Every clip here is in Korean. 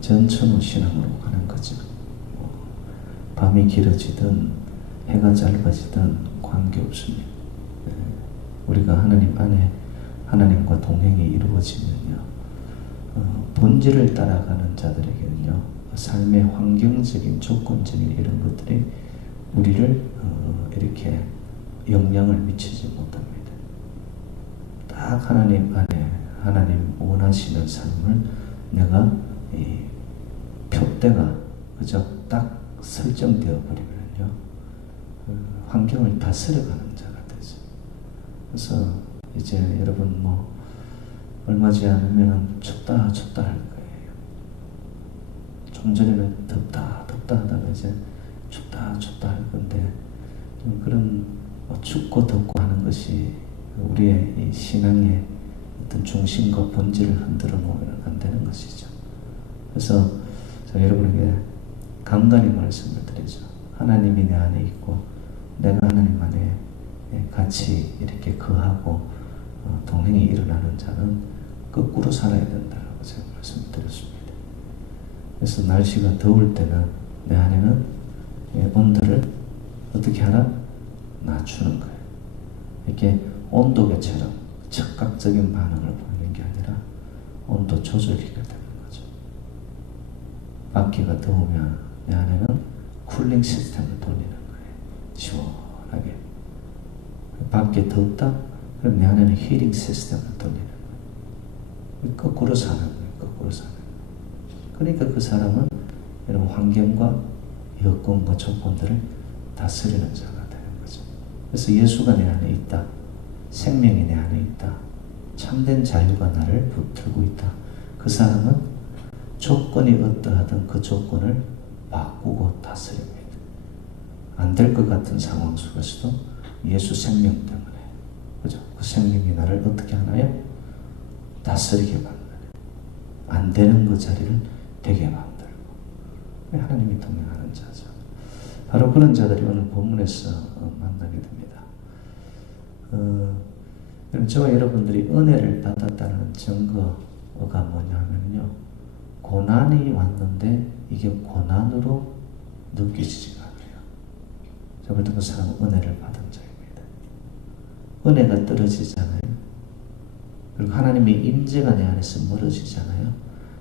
전천후 신앙으로 가는 거죠. 밤이 길어지든 해가 짧아지든 관계없습니다. 우리가 하나님 안에 하나님과 동행이 이루어지면요, 본질을 따라가는 자들에게는요, 삶의 환경적인 조건적인 이런 것들이 우리를 이렇게 영향을 미치지 못합니다. 딱 하나님 안에 하나님 원하시는 삶을 내가 표대가 그저 딱 설정되어 버리면요, 환경을 다스려가는 자가 되죠. 그래서 이제 여러분 얼마지 않으면 춥다 할 거예요. 좀 전에는 덥다 하다가 이제 춥다 할 건데, 그런 춥고 덥고 하는 것이 우리의 이 신앙의 어떤 중심과 본질을 흔들어 놓으면 안 되는 것이죠. 그래서 제가 여러분에게 간간히 말씀을 드리죠. 하나님이 내 안에 있고 내가 하나님 안에 같이 이렇게 거하고 동행이 일어나는 자는 거꾸로 살아야 된다고 제가 말씀을 드렸습니다. 그래서 날씨가 더울 때는 내 안에는 온도를 어떻게 하라? 낮추는 거예요. 이렇게 온도계처럼 즉각적인 반응을 보이는 게 아니라 온도 조절기가 되는 거죠. 밖에가 더우면 내 안에는 쿨링 시스템을 돌리는 거예요. 시원하게. 밖에 덥다? 그럼 내 안에는 힐링 시스템을 돌리는 거예요. 거꾸로 사는 거예요. 거꾸로 사는 거예요. 그러니까 그 사람은 이런 환경과 여건과 조건들을 다스리는 자가 되는 거죠. 그래서 예수가 내 안에 있다. 생명이 내 안에 있다. 참된 자유가 나를 붙들고 있다. 그 사람은 조건이 어떠하든 그 조건을 바꾸고 다스립니다. 안 될 것 같은 상황 속에서도 예수 생명 때문에, 그죠? 그 생명이 나를 어떻게 하나요? 다스리게 만드는, 안 되는 그 자리를 되게 만들고, 하나님이 동행하는 자죠. 바로 그런 자들이 오늘 본문에서 만나게 됩니다. 저와 여러분들이 은혜를 받았다는 증거가 뭐냐면요, 고난이 왔는데 이게 고난으로 느껴지지가 않아요. 저볼 때 그 사람은 은혜를 받은 자입니다. 은혜가 떨어지잖아요. 그리고 하나님의 임재가 내 안에서 멀어지잖아요.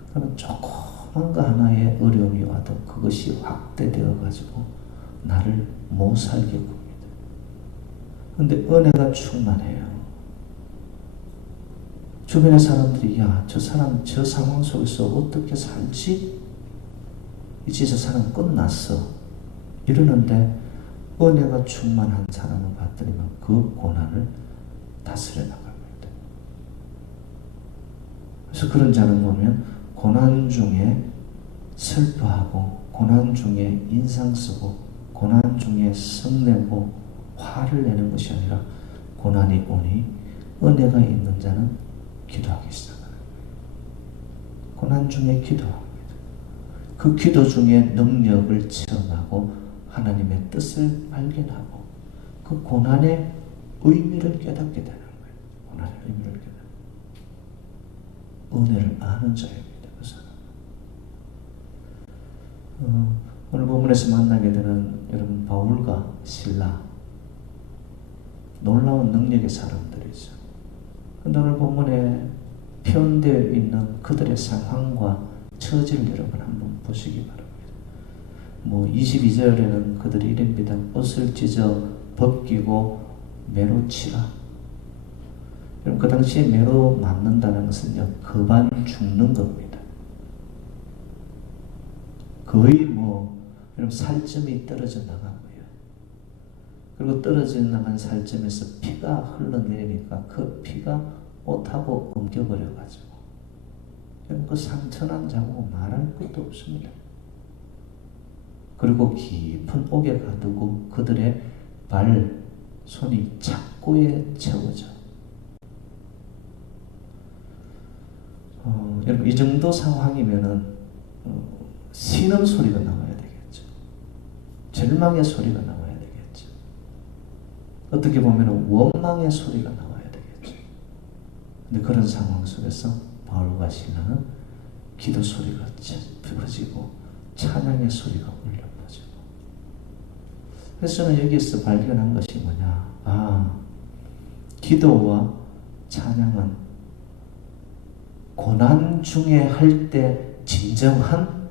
그러면 조그만 거 하나의 어려움이 와도 그것이 확대되어 가지고 나를 못 살게 굽니다. 근데 은혜가 충만해요. 주변의 사람들이 저 사람 저 상황 속에서 어떻게 살지? 이제 저 사람 끝났어. 이러는데 은혜가 충만한 사람을 봤더니만 그 고난을 다스려 나갑니다. 그래서 그런 자는 보면 고난 중에 슬퍼하고 고난 중에 인상 쓰고 고난 중에 성내고 화를 내는 것이 아니라 고난이 오니 은혜가 있는 자는 기도하기 시작하는 거예요. 고난 중에 기도합니다. 그 기도 중에 능력을 체험하고 하나님의 뜻을 발견하고 그 고난의 의미를 깨닫게 되는 거예요. 고난의 의미를 깨닫는 은혜를 아는 자입니다. 그 사람. 오늘 본문에서 만나게 되는 여러분 바울과 실라, 놀라운 능력의 사람들이죠. 근데 오늘 본문에 표현되어 있는 그들의 상황과 처지를 여러분 한번 보시기 바랍니다. 22절에는 그들이 이릅니다. 옷을 찢어 벗기고 매로 치라. 여러분 그 당시에 매로 맞는다는 것은요, 거반 죽는 겁니다. 거의 여러분 살점이 떨어져 나가고요. 그리고 떨어져 나간 살점에서 피가 흘러내리니까 그 피가 옷하고 엉겨버려가지고 그 상처난 자고 말할 것도 없습니다. 그리고 깊은 옥에 가두고 그들의 발, 손이 착고에 채워져. 여러분 이 정도 상황이면은 신음 소리가 나와야 되겠죠. 절망의 소리가 나와야 되겠죠. 어떻게 보면 원망의 소리가 나와야 되겠죠. 근데 그런 상황 속에서 바울과 실라는 기도 소리가 퍼지고 찬양의 소리가 울려 퍼지고. 그래서 저는 여기서 발견한 것이 뭐냐. 기도와 찬양은 고난 중에 할 때 진정한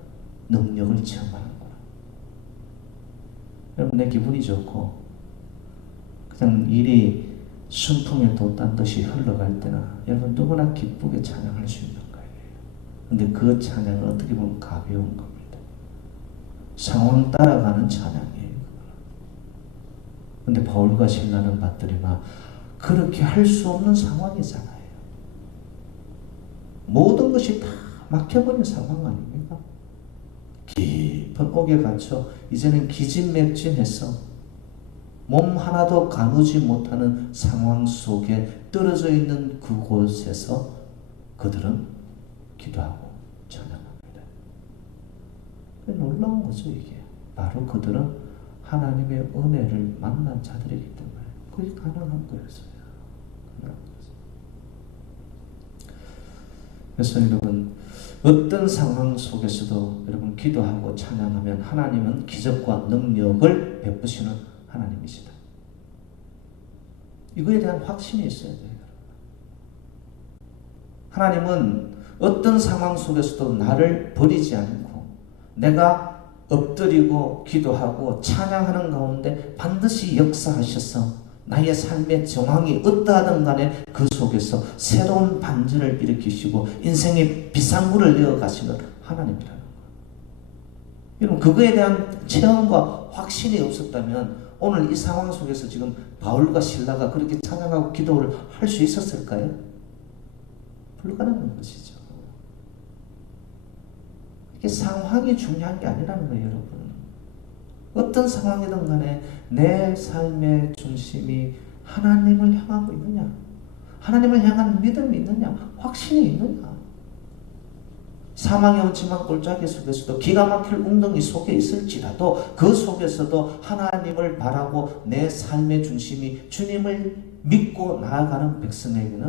능력을 체험하는구나. 여러분, 내 기분이 좋고 그냥 일이 순풍에 돛단 듯이 흘러갈 때는 여러분 누구나 기쁘게 찬양할 수 있는 거예요. 근데 그 찬양은 어떻게 보면 가벼운 겁니다. 상황 따라가는 찬양이에요. 근데 바울과 신라는 봤더니만 그렇게 할 수 없는 상황이잖아요. 모든 것이 다 막혀버린 상황 아닙니까? 깊은 옥에 갇혀 이제는 기진맥진해서 몸 하나도 가누지 못하는 상황 속에 떨어져 있는 그곳에서 그들은 기도하고 찬양합니다. 놀라운 거죠, 이게. 바로 그들은 하나님의 은혜를 만난 자들이기 때문에 그게 가능한 거였어요. 그래서 여러분, 어떤 상황 속에서도 여러분 기도하고 찬양하면 하나님은 기적과 능력을 베푸시는 하나님이시다. 이거에 대한 확신이 있어야 돼요. 하나님은 어떤 상황 속에서도 나를 버리지 않고 내가 엎드리고 기도하고 찬양하는 가운데 반드시 역사하셔서 나의 삶의 정황이 어떠하든 간에 그 속에서 새로운 반전을 일으키시고 인생의 비상구를 내어가시는 하나님이라는 거예요. 여러분, 그거에 대한 체험과 확신이 없었다면 오늘 이 상황 속에서 지금 바울과 실라가 그렇게 찬양하고 기도를 할 수 있었을까요? 불가능한 것이죠. 이게 상황이 중요한 게 아니라는 거예요, 여러분. 어떤 상황이든 간에 내 삶의 중심이 하나님을 향하고 있느냐, 하나님을 향한 믿음이 있느냐, 확신이 있느냐. 사망의 음침한 골짜기 속에서도 기가 막힐 웅덩이 속에 있을지라도 그 속에서도 하나님을 바라고 내 삶의 중심이 주님을 믿고 나아가는 백성에게는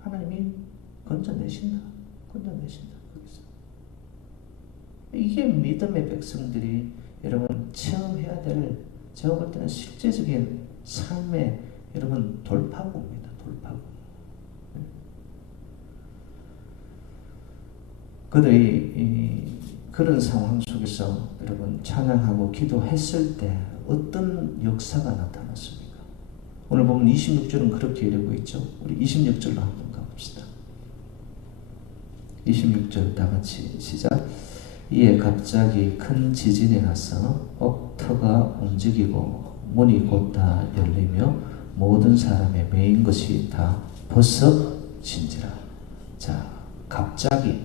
하나님이 건져내신다. 거기서. 이게 믿음의 백성들이 여러분 체험해야 될, 제가 볼 때는 실제적인 삶의 여러분 돌파구입니다. 돌파구. 그들이 그런 상황 속에서 여러분 찬양하고 기도했을 때 어떤 역사가 나타났습니까? 오늘 보면 26절은 그렇게 이르고 있죠. 우리 26절로 한번 가봅시다. 26절 다 같이 시작. 이에 갑자기 큰 지진이 나서 옥터가 움직이고 문이 곧 다 열리며 모든 사람의 매인 것이 다 벗어진지라. 자, 갑자기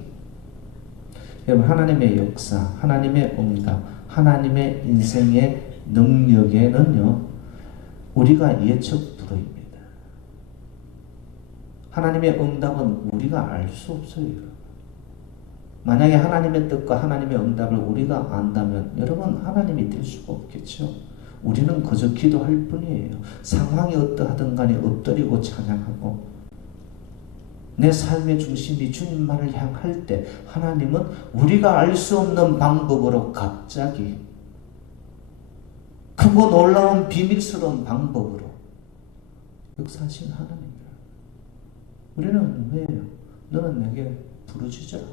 여러분, 하나님의 역사, 하나님의 응답, 하나님의 인생의 능력에는요 우리가 예측 불허입니다. 하나님의 응답은 우리가 알 수 없어요. 만약에 하나님의 뜻과 하나님의 응답을 우리가 안다면 여러분 하나님이 될 수가 없겠죠. 우리는 그저 기도할 뿐이에요. 상황이 어떠하든 간에 엎드리고 찬양하고 내 삶의 중심이 주님만을 향할 때 하나님은 우리가 알 수 없는 방법으로 갑자기 크고 놀라운 비밀스러운 방법으로 역사하신 하나님이라. 우리는 왜요? 너는 내게 부르짖어라.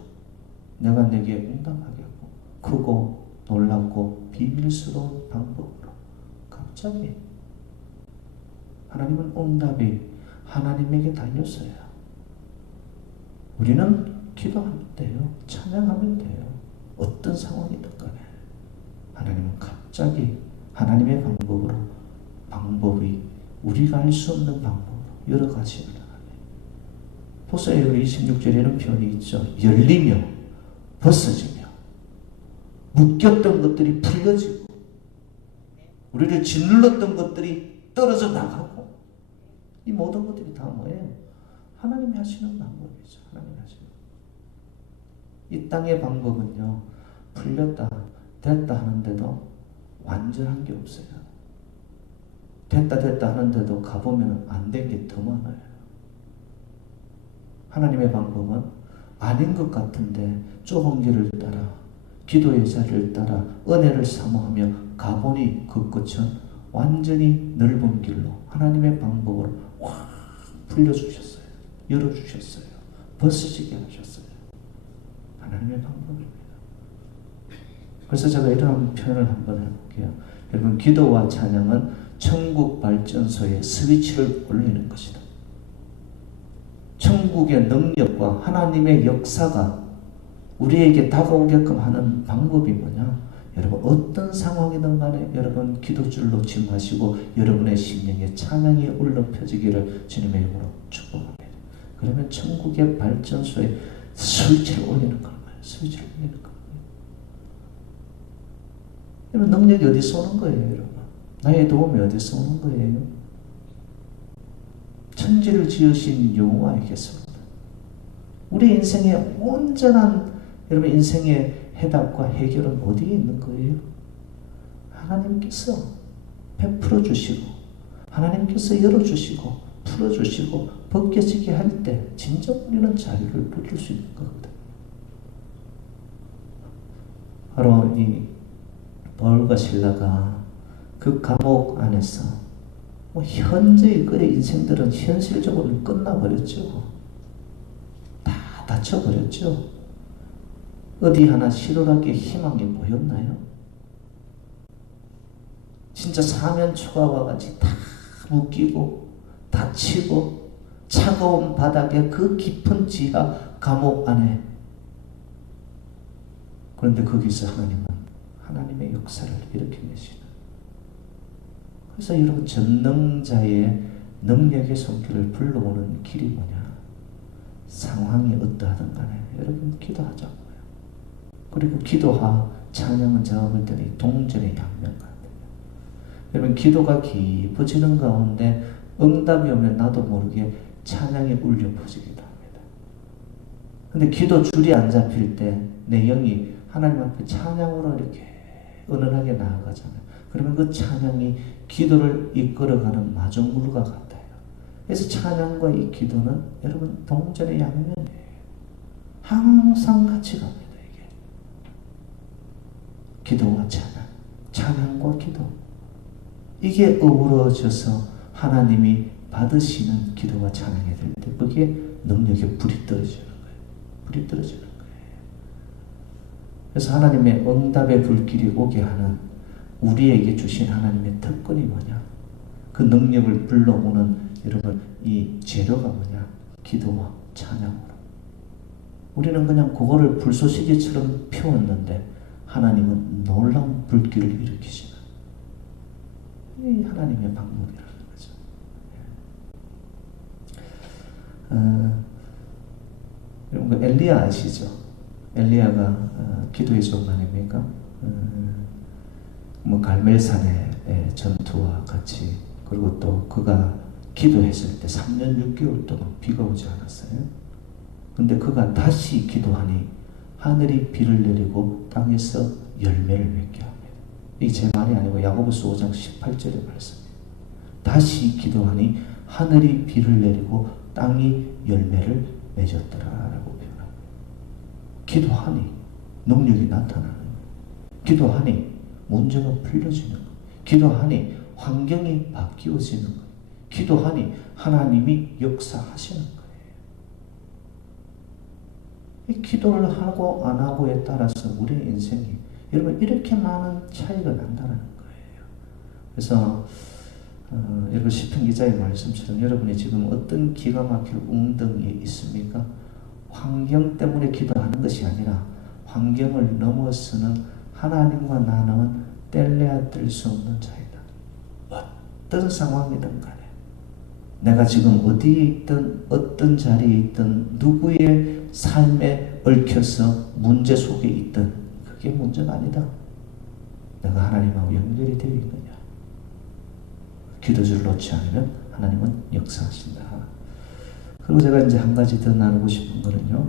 내가 내게 응답하겠고 크고 놀랍고 비밀스러운 방법으로 갑자기 하나님은 응답이 하나님에게 달렸어요. 우리는 기도하면 돼요. 찬양하면 돼요. 어떤 상황이든 간에 하나님은 갑자기 하나님의 방법으로, 방법이 우리가 알 수 없는 방법으로 여러 가지를 하네. 보세요. 26절에는 표현이 있죠. 열리며 벗어지며 묶였던 것들이 풀려지고 우리를 짓눌렀던 것들이 떨어져 나가고 이 모든 것들이 다 뭐예요? 하나님이 하시는 방법이죠. 하나님이 하시는. 이 땅의 방법은요 풀렸다 됐다 하는데도 완전한 게 없어요. 됐다 하는데도 가보면 안 된 게 더 많아요. 하나님의 방법은 아닌 것 같은데 좁은 길을 따라 기도의 자리를 따라 은혜를 사모하며 가보니 그 끝은 완전히 넓은 길로 하나님의 방법으로 확 풀려주셨어요. 열어주셨어요. 벗어지게 하셨어요. 하나님의 방법입니다. 그래서 제가 이런 표현을 한번 해볼게요. 여러분, 기도와 찬양은 천국 발전소의 스위치를 올리는 것이다. 천국의 능력과 하나님의 역사가 우리에게 다가오게끔 하는 방법이 뭐냐? 여러분, 어떤 상황이든 간에 여러분 기도줄 놓지 마시고 여러분의 심령에 찬양이 울려 펴지기를 주님의 이름으로 축복합니다. 그러면 천국의 발전소에 스위치를 올리는 거예요. 스위치를 올리는 거예요. 여러분, 능력이 어디서 오는 거예요, 여러분? 나의 도움이 어디서 오는 거예요? 천지를 지으신 여호와에게서입니다. 우리 인생의 온전한 여러분 인생의 해답과 해결은 어디에 있는 거예요? 하나님께서 베풀어 주시고 하나님께서 열어주시고 풀어주시고 벗겨지게 할 때 진정 우리는 자유를 누릴 수 있는 거거든요. 바로 이 바울과 실라가 그 감옥 안에서 현재의 그의 인생들은 현실적으로 끝나버렸죠. 다 다쳐버렸죠. 어디 하나 실오라기에 희망이 보였나요? 진짜 사면초가와 같이 다 묶이고 다치고 차가운 바닥에 그 깊은 지하 감옥 안에. 그런데 거기서 하나님은 하나님의 역사를 일으켜내시는. 그래서 여러분, 전능자의 능력의 손길을 불러오는 길이 뭐냐? 상황이 어떠하든 간에 여러분 기도하자고요. 그리고 기도와 찬양은 제가 볼 때는 동전의 양면 같아요. 여러분, 기도가 깊어지는 가운데 응답이 오면 나도 모르게 찬양이 울려 퍼지기도 합니다. 근데 기도 줄이 안 잡힐 때 내 영이 하나님 앞에 찬양으로 이렇게 은은하게 나아가잖아요. 그러면 그 찬양이 기도를 이끌어가는 마중물과 같아요. 그래서 찬양과 이 기도는 여러분 동전의 양면이에요. 항상 같이 갑니다. 이게 기도와 찬양, 찬양과 기도, 이게 어우러져서 하나님이 받으시는 기도와 찬양이 될 때 거기에 능력의 불이 떨어지는 거예요. 불이 떨어지는 거예요. 그래서 하나님의 응답의 불길이 오게 하는 우리에게 주신 하나님의 특권이 뭐냐? 그 능력을 불러오는 여러분 이 재료가 뭐냐? 기도와 찬양으로. 우리는 그냥 그거를 불쏘시개처럼 피웠는데 하나님은 놀라운 불길을 일으키시는 이 하나님의 방법이라는 거죠. 여러분 엘리야 아시죠? 엘리야가 기도의 종 아닙니까? 갈멜산의 전투와 같이, 그리고 또 그가 기도했을 때 3년 6개월 동안 비가 오지 않았어요. 근데 그가 다시 기도하니 하늘이 비를 내리고 땅에서 열매를 맺게 합니다. 이게 제 말이 아니고 야고보서 5장 18절의 말씀입니다. 다시 기도하니 하늘이 비를 내리고 땅이 열매를 맺었더라라고 표현합니다. 기도하니 능력이 나타나는 거예요. 기도하니 문제가 풀려지는 거예요. 기도하니 환경이 바뀌어지는 거예요. 기도하니 하나님이 역사하시는 거예요. 이 기도를 하고 안 하고에 따라서 우리의 인생이 여러분 이렇게 많은 차이가 난다는 거예요. 그래서 여러분 시편 기자의 말씀처럼 여러분이 지금 어떤 기가 막힐 웅덩이에 있습니까? 환경 때문에 기도하는 것이 아니라 환경을 넘어서는 하나님과 나누는 뗄래야 뗄 수 없는 차이다. 어떤 상황이든 간에 내가 지금 어디에 있든 어떤 자리에 있든 누구의 삶에 얽혀서 문제 속에 있든 그게 문제가 아니다. 내가 하나님하고 연결이 되어 있느냐. 기도줄 놓지 않으면 하나님은 역사하신다. 그리고 제가 이제 한 가지 더 나누고 싶은 거는요.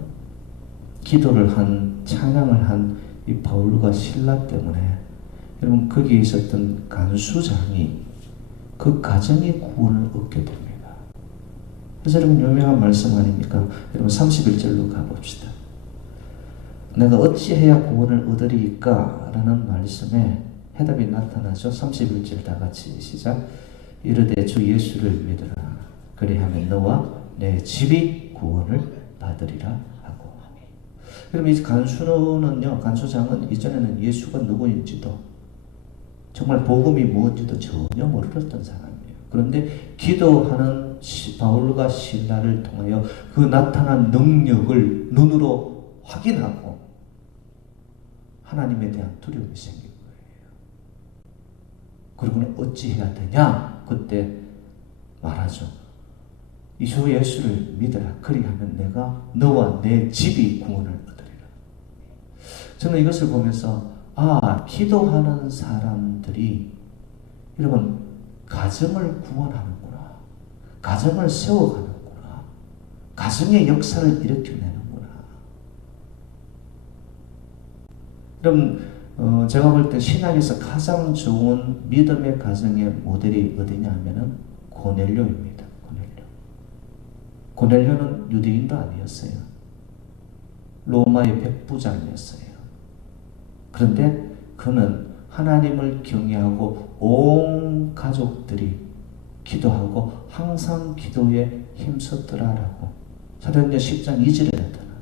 기도를 한, 찬양을 한 이 바울과 실라 때문에 여러분 거기에 있었던 간수장이 그 가정의 구원을 얻게 됩니다. 그래서 여러분 유명한 말씀 아닙니까? 여러분 31절로 가봅시다. 내가 어찌해야 구원을 얻으리까? 라는 말씀에 해답이 나타나죠. 31절 다 같이 시작. 이르되 주 예수를 믿으라. 그리하면 너와 내 집이 구원을 받으리라 하고. 그럼 이 간수장은 이전에는 예수가 누구인지도 정말 복음이 무엇인지도 전혀 모르던 사람이에요. 그런데 기도하는 바울과 실라를 통하여 그 나타난 능력을 눈으로 확인하고 하나님에 대한 두려움이 생긴 거예요. 그리고는 어찌해야 되냐? 그때 말하죠. 이 주 예수를 믿어라. 그리하면 내가 너와 내 집이 구원을 얻으리라. 저는 이것을 보면서 기도하는 사람들이 여러분 가정을 구원하는구나. 가정을 세워가는구나. 가정의 역사를 일으켜내는구나. 그럼 제가 볼 때 신학에서 가장 좋은 믿음의 가정의 모델이 어디냐 하면은 고넬료입니다. 고넬료는 유대인도 아니었어요. 로마의 백부장이었어요. 그런데 그는 하나님을 경외하고 온 가족들이 기도하고 항상 기도에 힘썼더라라고 사도행전 10장 2절에 나타나요.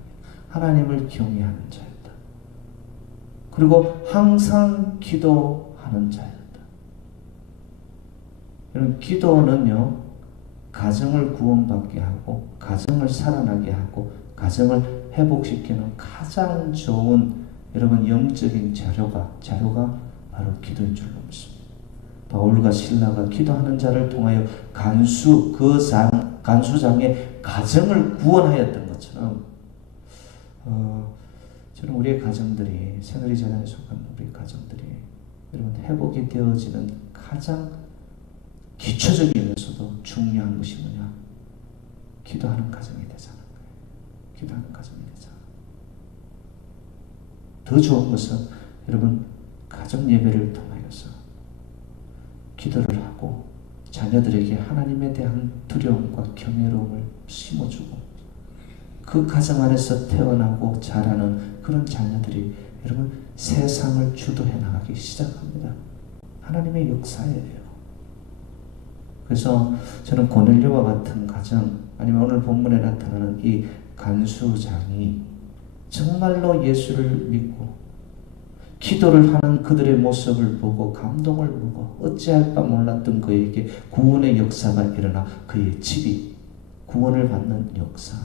하나님을 경외하는 자였다. 그리고 항상 기도하는 자였다. 여러분 기도는요. 가정을 구원받게 하고 가정을 살아나게 하고 가정을 회복시키는 가장 좋은 여러분 영적인 자료가 바로 기도인 줄로 믿습니다. 바울과 실라가 기도하는 자를 통하여 간수장의 가정을 구원하였던 것처럼 저는 우리의 가정들이 새누리 재단에 속한 우리 가정들이 여러분 회복이 되어지는 가장 기초적이면서도 중요한 것이 뭐냐? 기도하는 가정이 되자는 거예요. 기도하는 가정이 되자. 더 좋은 것은 여러분 가정 예배를 통하여서 기도를 하고 자녀들에게 하나님에 대한 두려움과 경외로움을 심어주고 그 가정 안에서 태어나고 자라는 그런 자녀들이 여러분 세상을 주도해 나가기 시작합니다. 하나님의 역사예요. 그래서 저는 고넬료와 같은 가정 아니면 오늘 본문에 나타나는 이 간수장이 정말로 예수를 믿고 기도를 하는 그들의 모습을 보고 감동을 보고 어찌할 바 몰랐던 그에게 구원의 역사가 일어나 그의 집이 구원을 받는 역사,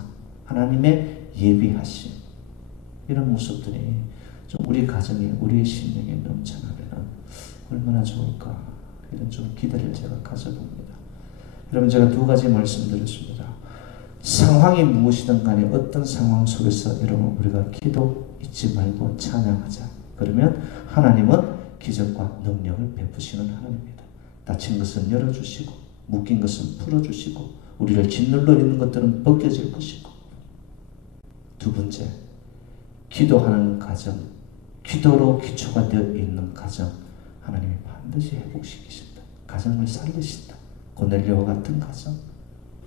하나님의 예비하심 이런 모습들이 좀 우리 가정에 우리의 심령에 넘쳐나면 얼마나 좋을까 이런 좀 기대를 제가 가져봅니다. 여러분 제가 두 가지 말씀드렸습니다. 상황이 무엇이든 간에 어떤 상황 속에서 여러분 우리가 기도 잊지 말고 찬양하자. 그러면 하나님은 기적과 능력을 베푸시는 하나님입니다. 닫힌 것은 열어주시고 묶인 것은 풀어주시고 우리를 짓눌러 있는 것들은 벗겨질 것이고 두 번째 기도하는 가정 기도로 기초가 되어 있는 가정 하나님이 반드시 회복시키신다. 가정을 살리신다. 고넬료와 같은 가정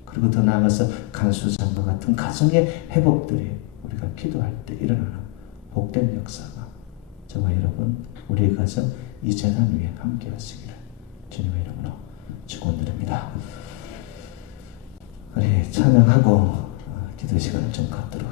그리고 더 나아가서 간수장과 같은 가정의 회복들이 우리가 기도할 때 일어나는 복된 역사가 저와 여러분 우리의 가정 이 재단 위에 함께 하시기를 주님의 이름으로 축원드립니다. 우리 찬양하고 기도 시간을 좀 갖도록